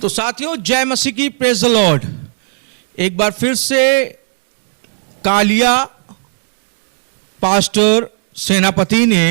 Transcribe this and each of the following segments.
तो साथियों, जय मसीह की, प्रेज द लॉर्ड। एक बार फिर से कालिया पास्टर सेनापति ने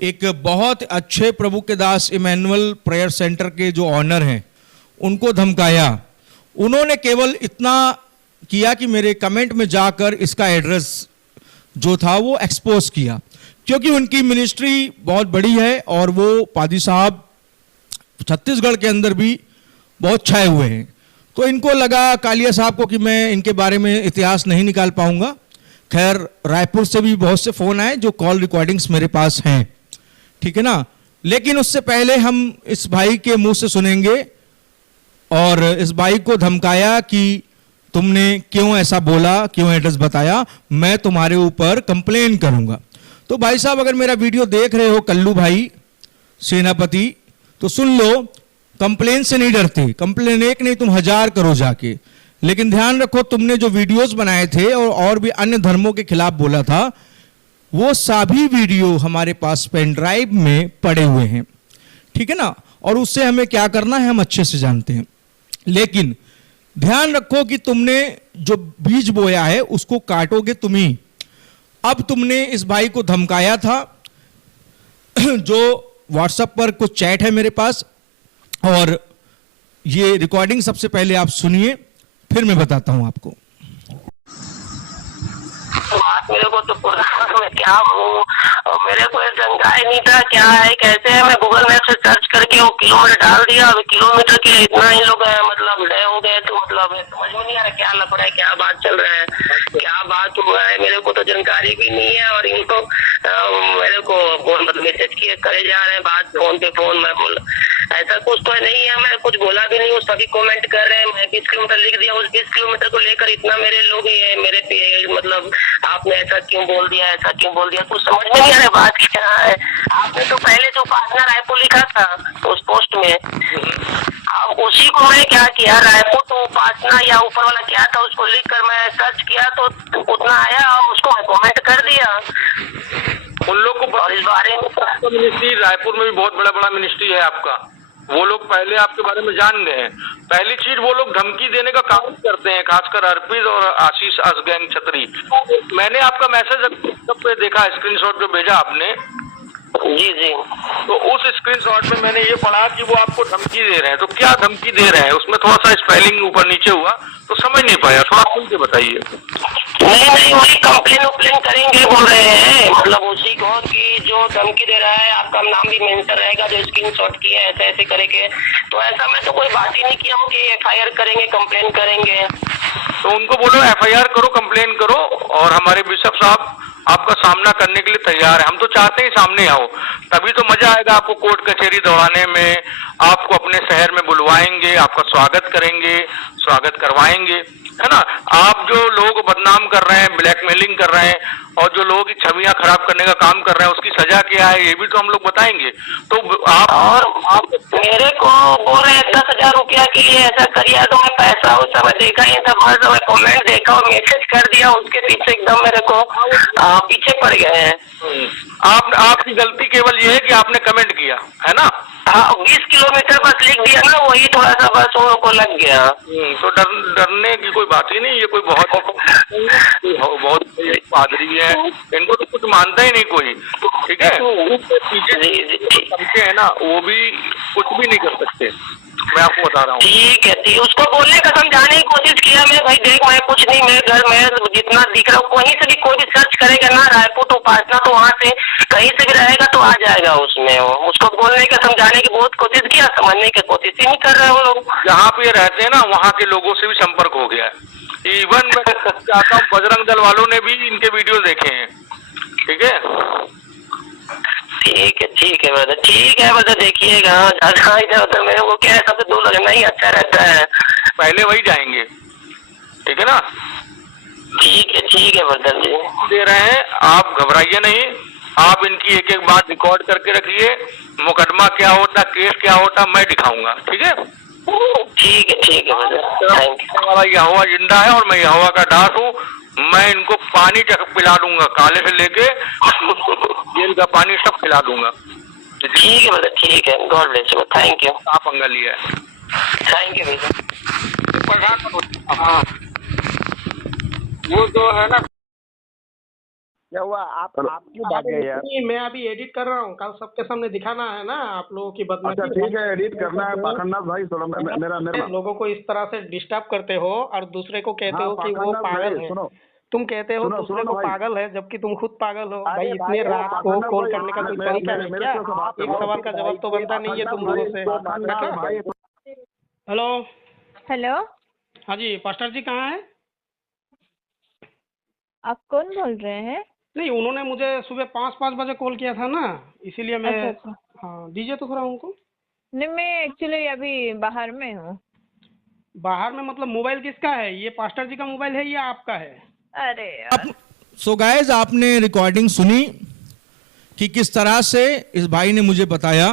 एक बहुत अच्छे प्रभु के दास इमैनुअल प्रेयर सेंटर के जो ऑनर हैं उनको धमकाया। उन्होंने केवल इतना किया कि मेरे कमेंट में जाकर इसका एड्रेस जो था वो एक्सपोज किया, क्योंकि उनकी मिनिस्ट्री बहुत बड़ी है और वो पादी साहब छत्तीसगढ़ के अंदर भी बहुत छाए हुए हैं। तो इनको लगा कालिया साहब को कि मैं इनके बारे में इतिहास नहीं निकाल पाऊंगा। खैर, रायपुर से भी बहुत से फ़ोन आए जो कॉल रिकॉर्डिंग्स मेरे पास हैं, ठीक है ना। लेकिन उससे पहले हम इस भाई के मुंह से सुनेंगे और इस भाई को धमकाया कि तुमने क्यों ऐसा बोला, क्यों एड्रेस बताया, मैं तुम्हारे ऊपर कंप्लेन करूंगा। तो भाई साहब, अगर मेरा वीडियो देख रहे हो कल्लू भाई सेनापति, तो सुन लो, कंप्लेन से नहीं डरते। कंप्लेन एक नहीं, तुम 1000 करो जाके। लेकिन ध्यान रखो, तुमने जो वीडियोस बनाए थे और भी अन्य धर्मों के खिलाफ बोला था, वो सभी वीडियो हमारे पास पेन ड्राइव में पड़े हुए हैं, ठीक है ना। और उससे हमें क्या करना है हम अच्छे से जानते हैं। लेकिन ध्यान रखो कि तुमने जो बीज बोया है उसको काटोगे तुम ही। अब तुमने इस भाई को धमकाया था, जो व्हाट्सएप पर कुछ चैट है मेरे पास, और ये रिकॉर्डिंग सबसे पहले आप सुनिए, फिर मैं बताता हूं आपको। बात मेरे को तो मैं क्या हूँ, मेरे को शंका ही नहीं था क्या है कैसे है। मैं गूगल मैप से सर्च करके वो किलोमीटर डाल दिया। अब किलोमीटर के इतना ही लोग मतलब डे हो गए, तो मतलब समझ में नहीं आ रहा क्या लग रहा है, क्या बात चल रहा है, क्या बात हुआ है, मेरे को तो जानकारी भी नहीं है। और इनको मेरे को मतलब मैसेज किए करे जा रहे हैं, बात फोन पे फोन। मैं बोल ऐसा कुछ तो नहीं है, मैं कुछ बोला भी नहीं हूँ। सभी कमेंट कर रहे हैं, मैं 20 किलोमीटर लिख दिया, उस 20 किलोमीटर को लेकर इतना मेरे लोग ये मेरे मतलब आपने ऐसा क्यों बोल दिया, ऐसा क्यों बोल दिया, कुछ समझ में नहीं आ रहा बात क्या है। आपने तो पहले जो पार्टनर रायपुर लिखा था उस पोस्ट में, अब उसी को मैं क्या किया, रायपुर तो पार्टनर या ऊपर वाला क्या था उसको लिख कर मैं सर्च किया तो उतना आया और उसको मैं कमेंट कर दिया। उन लोग को और इस बारे में मिनिस्ट्री रायपुर में भी बहुत बड़ा बड़ा मिनिस्ट्री है आपका, वो लोग पहले आपके बारे में जान गए हैं। पहली चीज, वो लोग धमकी देने का काम करते हैं, खासकर अर्पित और आशीष असगैंग छतरी। मैंने आपका मैसेज पे देखा, स्क्रीनशॉट जो भेजा आपने, जी जी, तो उस स्क्रीनशॉट में मैंने ये पढ़ा कि वो आपको धमकी दे रहे हैं। तो क्या धमकी दे रहे हैं, उसमें थोड़ा सा स्पेलिंग ऊपर नीचे हुआ तो समझ नहीं पाया, थोड़ा खुल के बताइए। नहीं वही कंप्लेन करेंगे बोल रहे हैं, मतलब उसी को कि जो धमकी दे रहा है आपका नाम भी मेंशन रहेगा, जो स्क्रीनशॉट किए ऐसे ऐसे करेंगे। तो ऐसा मैं तो कोई बात ही नहीं किया हूँ कि FIR करेंगे, कंप्लेन करेंगे। तो उनको बोलो FIR करो, कंप्लेन करो, और हमारे बिशप साहब आपका सामना करने के लिए तैयार है। हम तो चाहते हैं सामने आओ, तभी तो मजा आएगा आपको कोर्ट कचहरी दौड़ाने में। आपको अपने शहर में बुलवाएंगे, आपका स्वागत करेंगे, स्वागत करवाएंगे, है ना। आप जो लोग बदनाम कर रहे हैं, ब्लैकमेलिंग कर रहे हैं और जो लोगों की छवियां खराब करने का काम कर रहे हैं, उसकी सजा क्या है ये भी तो हम लोग बताएंगे। तो आप मेरे को बोल रहे हैं 10,000 रुपया के लिए ऐसा करिए, तो मैं पैसा उस समय देखा ही था, बस मैं कमेंट देखा और मैसेज कर दिया, उसके पीछे एकदम मेरे को पीछे पड़ गए हैं। आपकी गलती केवल ये है कि आपने कमेंट किया है ना। हाँ, 20 किलोमीटर बस लिख दिया ना, वही थोड़ा सा बस उन लोगों को लग गया। तो डरने की कोई बात ही नहीं, ये कोई बहुत पादरी है, इनको तो कुछ मानता ही नहीं कोई, ठीक है। पीछे है ना, वो भी कुछ भी नहीं कर सकते, मैं आपको बता रहा हूँ। ठीक है, उसको बोलने का समझाने की कोशिश किया मैं, भाई देख मैं कुछ नहीं, मेरे घर में जितना दिख रहा हूँ, कहीं से भी कोई भी सर्च करेगा ना रायपुर तो पाटना, तो वहाँ से कहीं से भी रहेगा तो आ जाएगा उसमें। उसको बोलने का समझाने की बहुत कोशिश किया, समझने की कोशिश ही नहीं कर रहे वो लोग। जहाँ पे रहते हैं ना वहाँ के लोगों से भी संपर्क हो गया है। इवन मैं चाहता हूँ बजरंग दल वालों ने भी इनके वीडियो देखे हैं, ठीक है। ठीक है ब्रदर, ठीक है ब्रदर, देखिएगा इधर मेरे को क्या है, सबसे दूर लगना ही अच्छा रहता है, पहले वही जाएंगे, ठीक है ना। ठीक है ब्रदर जी, दे रहे हैं, आप घबराइए नहीं, आप इनकी एक एक बात रिकॉर्ड करके रखिए। मुकदमा क्या होता, केस क्या होता, मैं दिखाऊंगा, ठीक है। ठीक है ब्रदर, थैंक यू। वाला यहोवा जिंदा है और मैं यहोवा का दास हूँ। मैं इनको पानी पिला दूंगा, काले से लेके जेल का पानी सब पिला दूंगा। ठीक है ब्रदर, ठीक है, God bless you, thank you. आप पंगा लिया है। थैंक यू भैया। हाँ वो जो है ना, क्या हुआ? आप क्यों भाग गए यार? नहीं, मैं अभी एडिट कर रहा हूँ, कल सबके सामने दिखाना है ना आप लोगों की अच्छा बदमाशी। ठीक है, एडिट करना है। पाखंडनाथ भाई थोड़ा मेरा लोगों को इस तरह से डिस्टर्ब करते हो और दूसरे को कहते हाँ, हो कि वो पाखंडनाथ पागल भाई, है। सुनो तुम कहते हो सुनो दूसरे सुनो को भाई। पागल है, जबकि तुम खुद पागल हो। अरे भाई इतने भाई, रात को पाखंडनाथ कॉल भाई, करने का कोई मेरे- तरीका है मेरे- क्या? मेरे से बात एक करो। सवाल का जवाब तो बनता नहीं है तुम लोगों से। पाखंडनाथ भाई, हेलो, हेलो, हाँ जी, पास्टर जी कहाँ है? आप कौन बोल रहे हैं? नहीं, उन्होंने मुझे सुबह 5 बजे कॉल किया था ना, इसीलिए मैं। अच्छा अच्छा। हाँ, दीजिए तो थोड़ा उनको। नहीं, मैं एक्चुअली अभी बाहर में हूँ। बाहर में मतलब मोबाइल किसका है? ये पास्टर जी का मोबाइल है या आपका है? अरे यार, सो गाइस, आपने रिकॉर्डिंग सुनी कि किस तरह से इस भाई ने मुझे बताया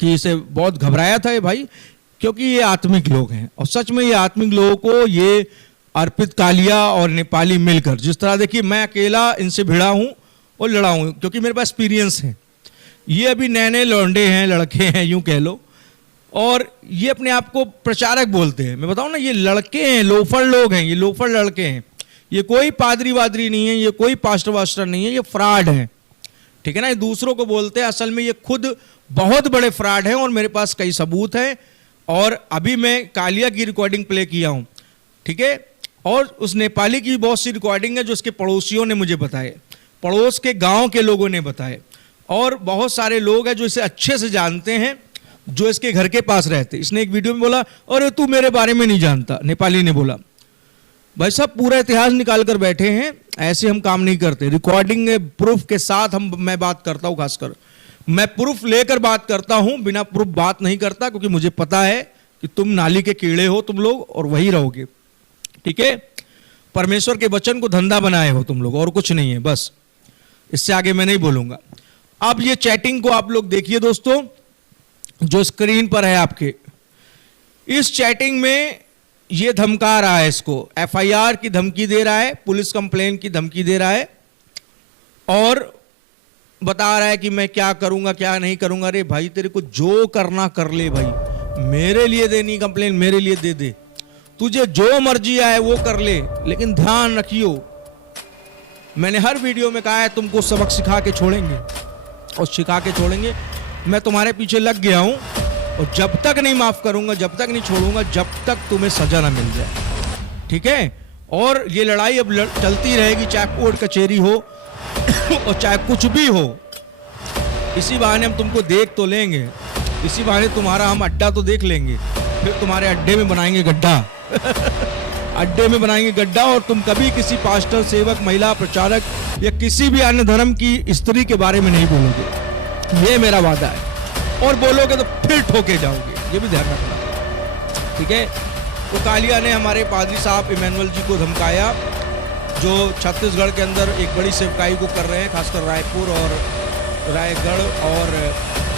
कि इसे बहुत घबराया था ये भाई, क्योंकि ये आत्मिक लोग हैं। और सच में ये आत्मिक लोगों को ये अर्पित कालिया और नेपाली मिलकर, जिस तरह देखिए मैं अकेला इनसे भिड़ा हूँ और लड़ा हूँ, क्योंकि मेरे पास एक्सपीरियंस है। ये अभी नए नए लौंडे हैं, लड़के हैं यूं कह लो, और ये अपने आप को प्रचारक बोलते हैं। मैं बताऊं ना, ये लड़के हैं, लोफर लोग हैं, ये लोफर लड़के हैं। ये कोई पादरी वादरी नहीं है, ये कोई पास्टर वास्टर नहीं है, ये फ्रॉड है। ठीक है ना, ये दूसरों को बोलते हैं, असल में ये खुद बहुत बड़े फ्रॉड हैं और मेरे पास कई सबूत हैं। और अभी मैं कालिया की रिकॉर्डिंग प्ले किया हूं, ठीक है, और उस नेपाली की भी बहुत सी रिकॉर्डिंग है जो उसके पड़ोसियों ने मुझे बताए, पड़ोस के गांव के लोगों ने बताए, और बहुत सारे लोग हैं जो इसे अच्छे से जानते हैं, जो इसके घर के पास रहते। इसने एक वीडियो में बोला, अरे तू मेरे बारे में नहीं जानता, नेपाली ने बोला। भाई साहब, पूरा इतिहास निकाल कर बैठे हैं, ऐसे हम काम नहीं करते। रिकॉर्डिंग प्रूफ के साथ मैं बात करता हूं, खासकर मैं प्रूफ लेकर बात करता हूं, बिना प्रूफ बात नहीं करता, क्योंकि मुझे पता है कि तुम नाली के कीड़े हो तुम लोग, और वही रहोगे। ठीक है, परमेश्वर के वचन को धंधा बनाए हो तुम लोग, और कुछ नहीं है। बस इससे आगे मैं नहीं बोलूंगा। अब ये चैटिंग को आप लोग देखिए दोस्तों, जो स्क्रीन पर है आपके। इस चैटिंग में ये धमका रहा है, इसको एफआईआर की धमकी दे रहा है, पुलिस कंप्लेन की धमकी दे रहा है, और बता रहा है कि मैं क्या करूंगा क्या नहीं करूंगा। अरे भाई, तेरे को जो करना कर ले भाई, मेरे लिए देनी कंप्लेन, मेरे लिए दे दे, तुझे जो मर्जी आए वो कर ले, लेकिन ध्यान रखियो, मैंने हर वीडियो में कहा है तुमको सबक सिखा के छोड़ेंगे, और सिखा के छोड़ेंगे। मैं तुम्हारे पीछे लग गया हूं, और जब तक नहीं माफ करूंगा, जब तक नहीं छोड़ूंगा, जब तक तुम्हें सजा ना मिल जाए। ठीक है, और ये लड़ाई अब चलती रहेगी, चाहे कोर्ट कचहरी हो और चाहे कुछ भी हो। इसी बहाने हम तुमको देख तो लेंगे, इसी बहाने तुम्हारा हम अड्डा तो देख लेंगे, फिर तुम्हारे अड्डे में बनाएंगे गड्ढा अड्डे में बनाएंगे गड्ढा, और तुम कभी किसी पास्टर, सेवक, महिला, प्रचारक या किसी भी अन्य धर्म की स्त्री के बारे में नहीं बोलोगे, ये मेरा वादा है। और बोलोगे तो फिर ठोके जाओगे, ये भी ध्यान रखना। ठीक है, तो कालिया ने हमारे पादरी साहब इमैनुअल जी को धमकाया, जो छत्तीसगढ़ के अंदर एक बड़ी सेवकाई को कर रहे हैं, खासकर रायपुर और रायगढ़ और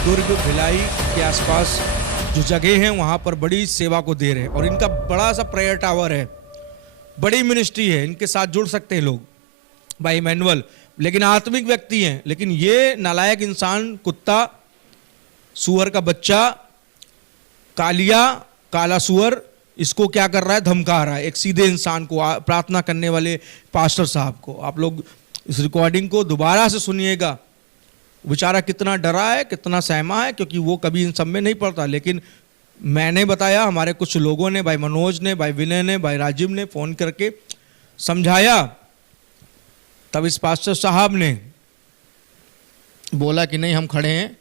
दुर्ग, भिलाई के आसपास जो जगह हैं वहाँ पर बड़ी सेवा को दे रहे हैं। और इनका बड़ा सा प्रेयर टावर है, बड़ी मिनिस्ट्री है, इनके साथ जुड़ सकते हैं लोग भाई इमैनुअल, लेकिन आत्मिक व्यक्ति हैं। लेकिन ये नालायक इंसान, कुत्ता, सुअर का बच्चा, कालिया, काला सुअर, इसको क्या कर रहा है, धमका रहा है एक सीधे इंसान को, प्रार्थना करने वाले पास्टर साहब को। आप लोग इस रिकॉर्डिंग को दोबारा से सुनिएगा, बेचारा कितना डरा है, कितना सहमा है, क्योंकि वो कभी इन सब में नहीं पड़ता। लेकिन मैंने बताया, हमारे कुछ लोगों ने, भाई मनोज ने, भाई विनय ने, भाई राजीव ने फ़ोन करके समझाया, तब इस पास्टर साहब ने बोला कि नहीं, हम खड़े हैं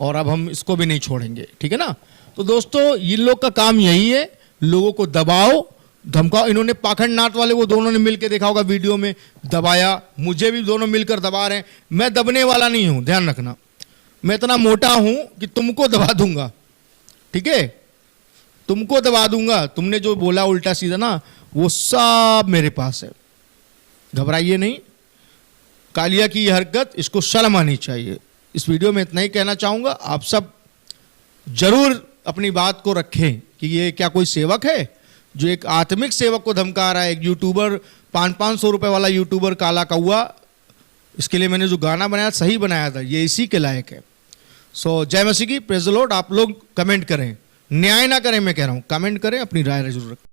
और अब हम इसको भी नहीं छोड़ेंगे। ठीक है ना। तो दोस्तों, इन लोग का काम यही है, लोगों को दबाओ, धमकाओ। इन्होंने पाखंडनाथ वाले, वो दोनों ने मिलकर देखा होगा वीडियो में, दबाया, मुझे भी दोनों मिलकर दबा रहे हैं। मैं दबने वाला नहीं हूं, ध्यान रखना, मैं इतना मोटा हूं कि तुमको दबा दूंगा। ठीक है, तुमको दबा दूंगा। तुमने जो बोला उल्टा सीधा ना, वो सब मेरे पास है, घबराइए नहीं। कालिया की यह हरकत, इसको शर्म आनी चाहिए। इस वीडियो में इतना ही कहना चाहूंगा, आप सब जरूर अपनी बात को रखें कि ये क्या कोई सेवक है जो एक आत्मिक सेवक को धमका रहा है। एक यूट्यूबर, 500-500 रुपए वाला यूट्यूबर काला कौआ, इसके लिए मैंने जो गाना बनाया सही बनाया था, ये इसी के लायक है। सो जय मसीह की, प्रेज द लॉर्ड। आप लोग कमेंट करें, न्याय ना करें, मैं कह रहा हूं, कमेंट करें, अपनी राय जरूर रखें।